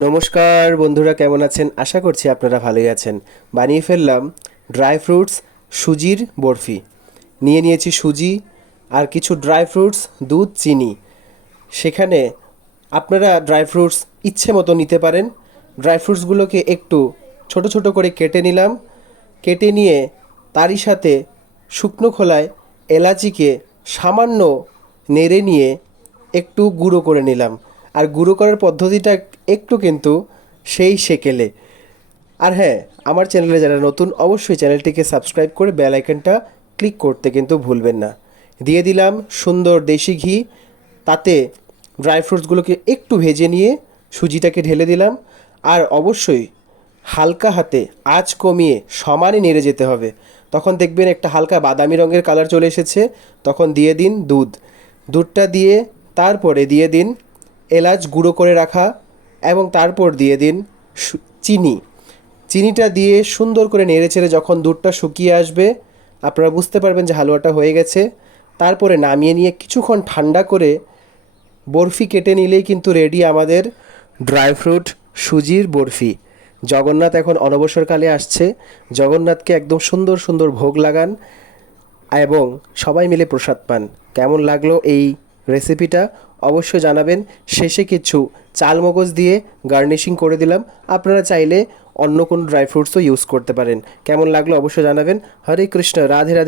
নমস্কার বন্ধুরা, কেমন আছেন? আশা করছি আপনারা ভালোই আছেন। বানিয়ে ফেললাম ড্রাই ফ্রুটস সুজির বরফি। নিয়েছি সুজি আর কিছু ড্রাই ফ্রুটস, দুধ, চিনি। সেখানে আপনারা ড্রাই ফ্রুটস ইচ্ছে মতো নিতে পারেন। ড্রাই ফ্রুটসগুলোকে একটু ছোট ছোট করে কেটে নিলাম। কেটে নিয়ে তারই সাথে শুকনো খোলায় এলাচিকে সামান্য নেড়ে নিয়ে একটু গুঁড়ো করে নিলাম। আর গুঁড়ো করার পদ্ধতিটা একটু কিন্তু সেই সেকেলে। আর হ্যাঁ, আমার চ্যানেলে যারা নতুন অবশ্যই চ্যানেলটিকে সাবস্ক্রাইব করে বেল আইকনটা ক্লিক করতে কিন্তু ভুলবেন না। দিয়ে দিলাম সুন্দর দেশি ঘি। তাতে ড্রাই ফ্রুটসগুলোকে একটু ভেজে নিয়ে সুজিটাকে ঢেলে দিলাম। আর অবশ্যই হালকা হাতে আঁচ কমিয়ে সমানে নেড়ে যেতে হবে। তখন দেখবেন একটা হালকা বাদামি রঙের কালার চলে এসেছে। তখন দিয়ে দিন দুধ। দুধটা দিয়ে তারপরে দিয়ে দিন এলাচ গুঁড়ো করে রাখা, এবং তারপর দিয়ে দিন চিনি। চিনিটা দিয়ে সুন্দর করে নেড়েচেড়ে যখন দুধটা শুকিয়ে আসবে, আপনারা বুঝতে পারবেন যে হালুয়াটা হয়ে গেছে। তারপরে নামিয়ে নিয়ে কিছুক্ষণ ঠান্ডা করে বরফি কেটে নিলেই কিন্তু রেডি আমাদের ড্রাই ফ্রুট সুজির বরফি। জগন্নাথ এখন অনবসরকালে আসছে। জগন্নাথকে একদম সুন্দর সুন্দর ভোগ লাগান এবং সবাই মিলে প্রসাদ পান। কেমন লাগলো এই রেসিপিটা অবশ্যই জানাবেন। শেষে কিছু চাল মগজ দিয়ে গার্নিশিং করে দিলাম। আপনারা চাইলে অন্য কোনো ড্রাই ফ্রুটসও ইউজ করতে পারেন। কেমন লাগলো অবশ্যই জানাবেন। হরে কৃষ্ণ, রাধে রাধে।